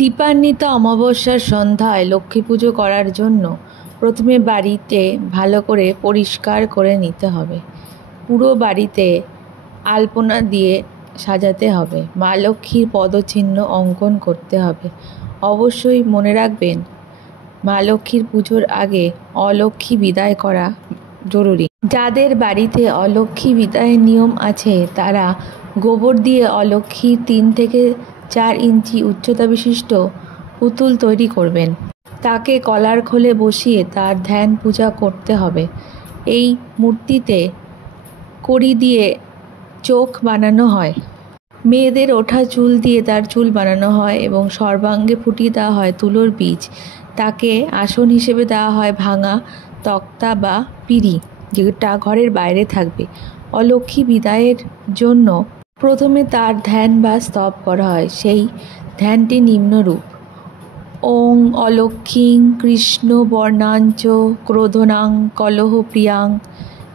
দীপান্বিত অমাবস্যার সন্ধ্যায় লক্ষ্মী পুজো করার জন্য প্রথমে বাড়িতে ভালো করে পরিষ্কার করে নিতে হবে। পুরো বাড়িতে আলপনা দিয়ে সাজাতে হবে। মা লক্ষ্মীর পদচিহ্ন অঙ্কন করতে হবে। অবশ্যই মনে রাখবেন, মা লক্ষ্মীর পুজোর আগে অলক্ষ্মী বিদায় করা জরুরি। যাদের বাড়িতে অলক্ষ্মী বিদায়ের নিয়ম আছে তারা গোবর দিয়ে অলক্ষ্মীর 3 থেকে 4 ইঞ্চি উচ্চতা বিশিষ্ট পুতুল তৈরি করবেন। তাকে কলার খোলে বসিয়ে তার ধ্যান পূজা করতে হবে। এই মূর্তিতে কড়ি দিয়ে চোখ বানানো হয়। মেয়েদের ওঠা চুল দিয়ে তার চুল বানানো হয় এবং সর্বাঙ্গে ফুটিয়ে দেওয়া হয় তুলোর বীজ। তাকে আসন হিসেবে দেওয়া হয় ভাঙা তক্তা বা পিঁড়ি, যেটা ঘরের বাইরে থাকবে। অলক্ষ্মী বিদায়ের জন্য প্রথমে তার ধ্যান বা স্তব করা হয়। সেই ধ্যানটি নিম্নরূপ: ওং অলক্ষ্মীং কৃষ্ণ বর্ণাঞ্চ ক্রোধনাং কলহ প্রিয়াং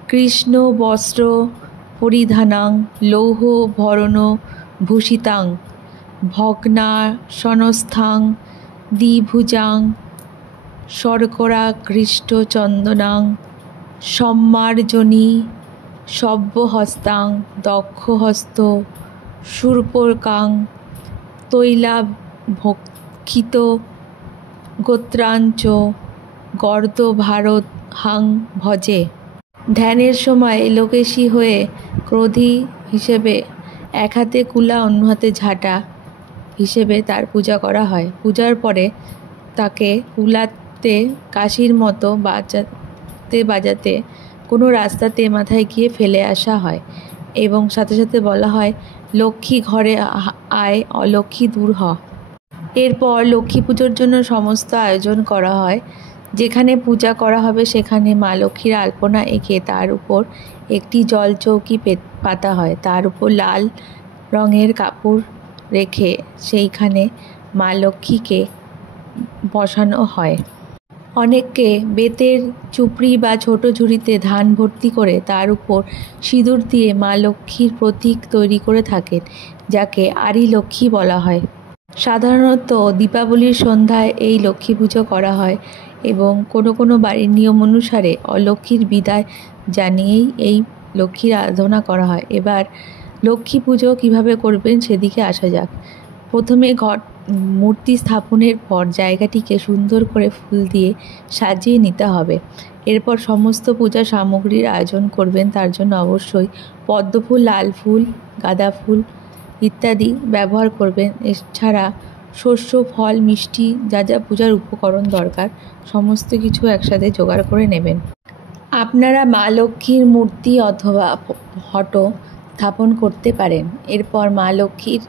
কৃষ্ণ বস্ত্র পরিধানাং লৌহ ভরণ ভূষিতাং ভগ্নাশনস্থাং দ্বিভুজাং শর্করাঘৃষ্ট চন্দনাং সম্মার্জনী সব্যহস্তাং দক্ষহস্ত শূর্পকাং তৈলাভক্ষিত গোত্রাঞ্চ গর্দভারহাং ভজে। ধ্যানের সময় এলোকেশী হয়ে ক্রোধী হিসেবে এক হাতে কুলা অন্য হাতে ঝাঁটা হিসেবে তার পূজা করা হয়। পূজার পরে তাকে কুলাতে কাশির মতো বাজাতে বাজাতে কোনো রাস্তাতে মাথায় গিয়ে ফেলে আসা হয় এবং সাথে সাথে বলা হয়, লক্ষ্মী ঘরে আয়, অলক্ষ্মী দূর হ। এরপর লক্ষ্মী পুজোর জন্য সমস্ত আয়োজন করা হয়। যেখানে পূজা করা হবে সেখানে মা লক্ষ্মীর আলপনা এঁকে তার উপর একটি জল চৌকি পাতা হয়। তার উপর লাল রঙের কাপড় রেখে সেইখানে মা লক্ষ্মীকে বসানো হয়। অনেকে বেতের চুপড়ি বা ছোট ঝুড়িতে ধান ভর্তি করে তার উপর সিঁদুর দিয়ে মা লক্ষ্মীর প্রতীক তৈরি করে থাকেন, যাকে আরি লক্ষ্মী বলা হয়। সাধারণত দীপাবলির সন্ধ্যায় এই লক্ষ্মী পুজো করা হয় এবং কোনো কোনো বাড়ির নিয়ম অনুসারে অলক্ষ্মীর বিদায় জানিয়েই এই লক্ষ্মীর আরাধনা করা হয়। এবার লক্ষ্মী পুজো কীভাবে করবেন সেদিকে আসা যাক। প্রথমে মূর্তি স্থাপনের পর জায়গাটিকে সুন্দর করে ফুল দিয়ে সাজিয়ে নিতে হবে। এরপর সমস্ত পূজা সামগ্রীর আয়োজন করবেন। তার জন্য অবশ্যই পদ্মফুল, লাল ফুল, গাঁদা ফুল ইত্যাদি ব্যবহার করবেন। এছাড়া শস্য, ফল, মিষ্টি, যা যা পূজার উপকরণ দরকার সমস্ত কিছু একসাথে জোগাড় করে নেবেন। আপনারা মা লক্ষ্মীর মূর্তি অথবা ফটো স্থাপন করতে পারেন। এরপর মা লক্ষ্মীর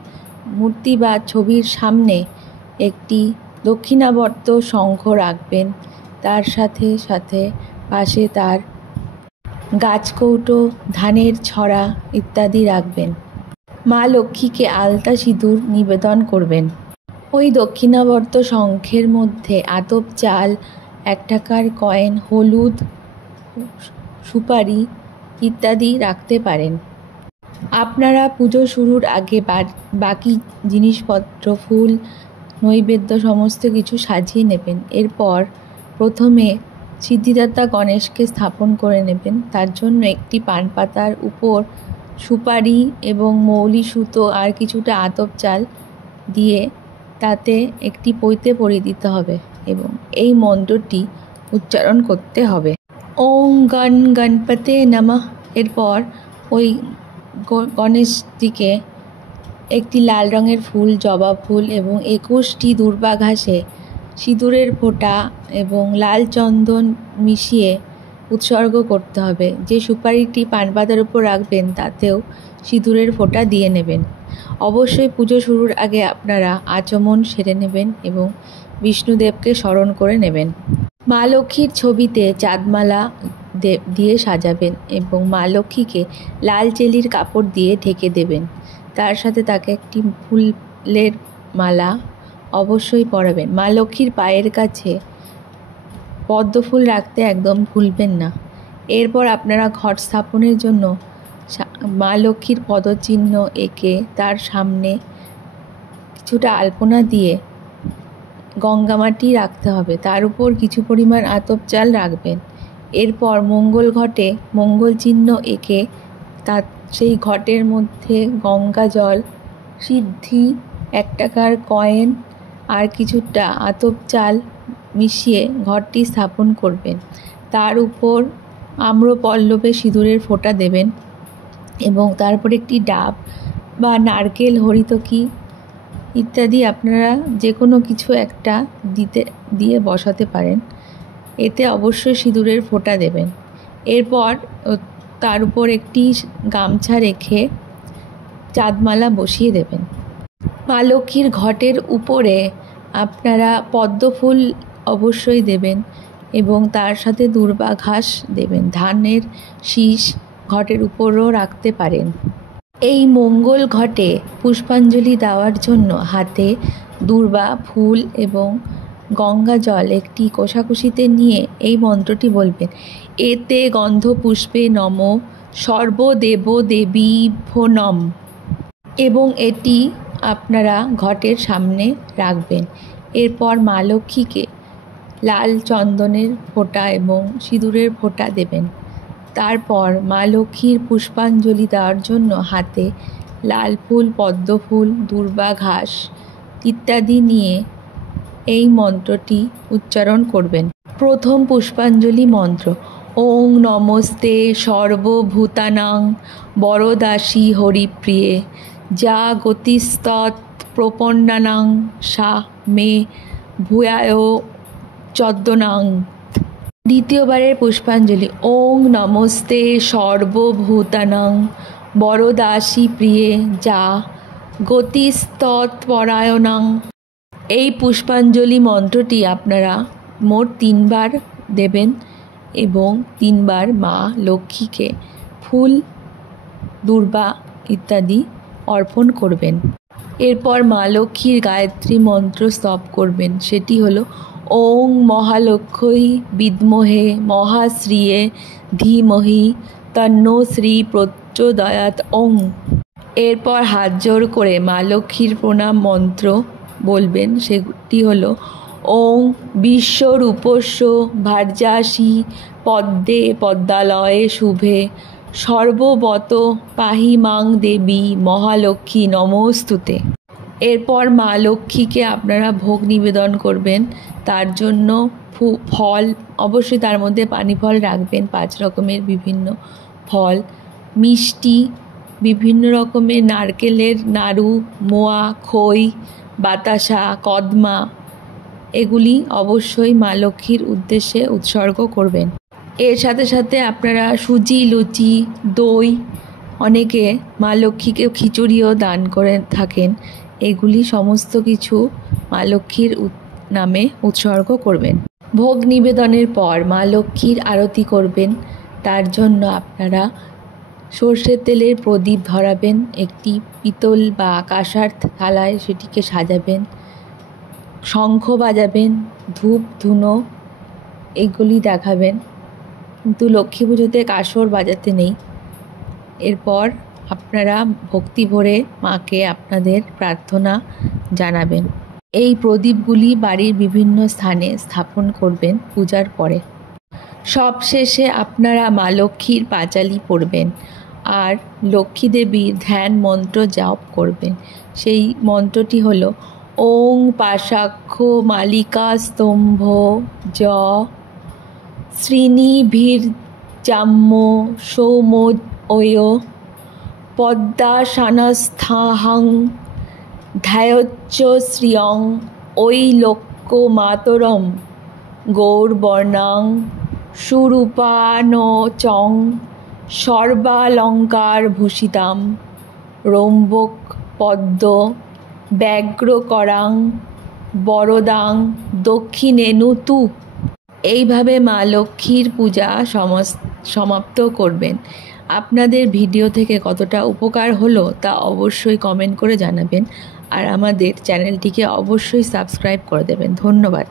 মূর্তি বা ছবির সামনে একটি দক্ষিণাবর্ত শঙ্খ রাখবেন। তার সাথে সাথে পাশে তার গাছকৌটো, ধানের ছড়া ইত্যাদি রাখবেন। মা লক্ষ্মীকে আলতা সিঁদুর নিবেদন করবেন। ওই দক্ষিণাবর্ত শঙ্খের মধ্যে আতপ চাল, 1 টাকার কয়েন, হলুদ, সুপারি ইত্যাদি রাখতে পারেন। আপনারা পুজো শুরুর আগে বাকি জিনিসপত্র, ফুল, নৈবেদ্য সমস্ত কিছু সাজিয়ে নেবেন। এরপর প্রথমে সিদ্ধিদাতা গণেশকে স্থাপন করে নেবেন। তার জন্য একটি পান পাতার উপর সুপারি এবং মৌলি সুতো আর কিছুটা আতপ চাল দিয়ে তাতে একটি পৈতে পরিয়ে দিতে হবে এবং এই মন্ত্রটি উচ্চারণ করতে হবে, ওং গণ গণপতে নমঃ। এরপর ওই গণেশজিকে একটি লাল রঙের ফুল, জবা ফুল এবং 21টি দূর্বা ঘাসে সিঁদুরের ফোঁটা এবং লাল চন্দন মিশিয়ে উৎসর্গ করতে হবে। যে সুপারিটি পান পাতার উপর রাখবেন তাতেও সিঁদুরের ফোঁটা দিয়ে নেবেন। অবশ্যই পুজো শুরুর আগে আপনারা আচমন সেরে নেবেন এবং বিষ্ণুদেবকে স্মরণ করে নেবেন। মা লক্ষ্মীর ছবিতে চাঁদমালা দিয়ে সাজাবেন এবং মা লক্ষ্মীকে লাল চেলির কাপড় দিয়ে ঢেকে দেবেন। তার সাথে তাকে একটি ফুলের মালা অবশ্যই পরাবেন। মা লক্ষ্মীর পায়ের কাছে পদ্মফুল রাখতে একদম ভুলবেন না। এরপর আপনারা ঘট স্থাপনের জন্য মা লক্ষ্মীর পদচিহ্ন এঁকে তার সামনে কিছুটা আলপনা দিয়ে গঙ্গা মাটি রাখতে হবে, তার উপর কিছু পরিমাণ আতপ চাল রাখবেন। এরপর মঙ্গল ঘটে মঙ্গল চিহ্ন এঁকে তার সেই ঘটের মধ্যে গঙ্গা জল, সিদ্ধি, 1 টাকার কয়েন আর কিছুটা আতপ চাল মিশিয়ে ঘরটি স্থাপন করবেন। তার উপর আম্রপল্লবে সিঁদুরের ফোঁটা দেবেন এবং তারপর একটি ডাব বা নারকেল, হরিতকি ইত্যাদি আপনারা যে কোনো কিছু একটা দিয়ে বসাতে পারেন। এতে অবশ্যই সিঁদুরের ফোঁটা দেবেন। এরপর তার উপর একটি গামছা রেখে চাঁদমালা বসিয়ে দেবেন। মা লক্ষ্মীর ঘটের উপরে আপনারা পদ্মফুল অবশ্যই দেবেন এবং তার সাথে দূর্বা ঘাস দেবেন। ধানের শীষ ঘটের উপরও রাখতে পারেন। এই মঙ্গল ঘটে পুষ্পাঞ্জলি দেওয়ার জন্য হাতে দূর্বা ফুল এবং গঙ্গা জল একটি কোষাকুষিতে নিয়ে এই মন্ত্রটি বলবেন। এতে গন্ধ পুষ্পে নম সর্বদেব দেবীভ্যো নম, এবং এটি আপনারা ঘটের সামনে রাখবেন। এরপর মা লক্ষ্মীকে লাল চন্দনের ফোঁটা এবং সিঁদুরের ফোঁটা দেবেন। তারপর মা লক্ষ্মীর পুষ্পাঞ্জলি দেওয়ার জন্য হাতে লাল ফুল, পদ্ম ফুল, দূর্বা ঘাস ইত্যাদি নিয়ে এই মন্ত্রটি উচ্চারণ করবেন। প্রথম পুষ্পাঞ্জলি মন্ত্র: ওং নমস্তে সর্বভূতানাং বরদাসী হরিপ্রিয়ে যা গতিস্তৎ প্রপন্নানাং সা মে ভূয়ায় চোদ্দনাং। দ্বিতীয়বারের পুষ্পাঞ্জলি: ওং নমস্তে সর্বভূতানাং বরদাসী প্রিয়ে যা গতিস্তৎপরায়ণাং। এই পুষ্পাঞ্জলি মন্ত্রটি আপনারা মোট 3 বার দেবেন এবং 3 বার মা লক্ষ্মীকে ফুল, দূর্বা ইত্যাদি অর্পণ করবেন। এরপর মা লক্ষ্মীর গায়ত্রী মন্ত্র স্তব করবেন। সেটি হলো ওং মহালক্ষ্মী বিদ্মহে মহাশ্রিয়ে ধীমহি তন্নো শ্রী প্রচোদয়াৎ ওং। এরপর হাত জোড় করে মা লক্ষ্মীর প্রণাম মন্ত্র বলবেন। সেটি হলো ওং বিশ্বরূপস্য ভার্যাসি পদ্মে পদ্মালয়ে শুভে সর্ববত পাহি মাং দেবী মহালক্ষ্মী নমস্তুতে। এরপর মা লক্ষ্মীকে আপনারা ভোগ নিবেদন করবেন। তার জন্য ফল, অবশ্যই তার মধ্যে পানি ফল রাখবেন, 5 রকমের বিভিন্ন ফল, মিষ্টি, বিভিন্ন রকমের নারকেলের নাড়ু, মোয়া, খই, বাতাসা, কদমা, এগুলি অবশ্যই মা লক্ষ্মীর উদ্দেশ্যে উৎসর্গ করবেন। এর সাথে সাথে আপনারা সুজি, লুচি, দই, অনেকে মা লক্ষ্মীকে খিচুড়িও দান করে থাকেন। এগুলি সমস্ত কিছু মা লক্ষ্মীর নামে উৎসর্গ করবেন। ভোগ নিবেদনের পর মা লক্ষ্মীর আরতি করবেন। তার জন্য আপনারা সর্ষের তেলের প্রদীপ ধরাবেন, একটি পিতল বা কাঁসার থালায় সেটিকে সাজাবেন, শঙ্খ বাজাবেন, ধূপ ধুনো এগুলি দেখাবেন, কিন্তু লক্ষ্মী পুজোতে কাঁসর বাজাতে নেই। এরপর আপনারা ভক্তি ভরে মাকে আপনাদের প্রার্থনা জানাবেন। এই প্রদীপগুলি বাড়ির বিভিন্ন স্থানে স্থাপন করবেন পূজার পরে। সবশেষে আপনারা মা লক্ষ্মীর পাঁচালি পড়বেন আর লক্ষ্মী দেবীর ধ্যান মন্ত্র জপ করবেন। সেই মন্ত্রটি হলো ওং পাশাক্ষ মালিকা স্তম্ভ জ শ্রীনিভির্জাম্য সৌম্য পদ্মাসনস্থাহং ধ্যায়োচ্চ শ্রিয়ং ঐলোক্য মাতরম গৌরবর্ণাং সুরূপানচং সর্বালঙ্কার ভূষিতাম রম্বক পদ্ম ব্যগ্রকরাং বরদাং দক্ষিণেনু তু। এইভাবে মা লক্ষ্মীর পূজা সমাপ্ত করবেন। আপনাদের ভিডিও থেকে কতটা উপকার হলো তা অবশ্যই কমেন্ট করে জানাবেন আর আমাদের চ্যানেলটিকে অবশ্যই সাবস্ক্রাইব করে দেবেন। ধন্যবাদ।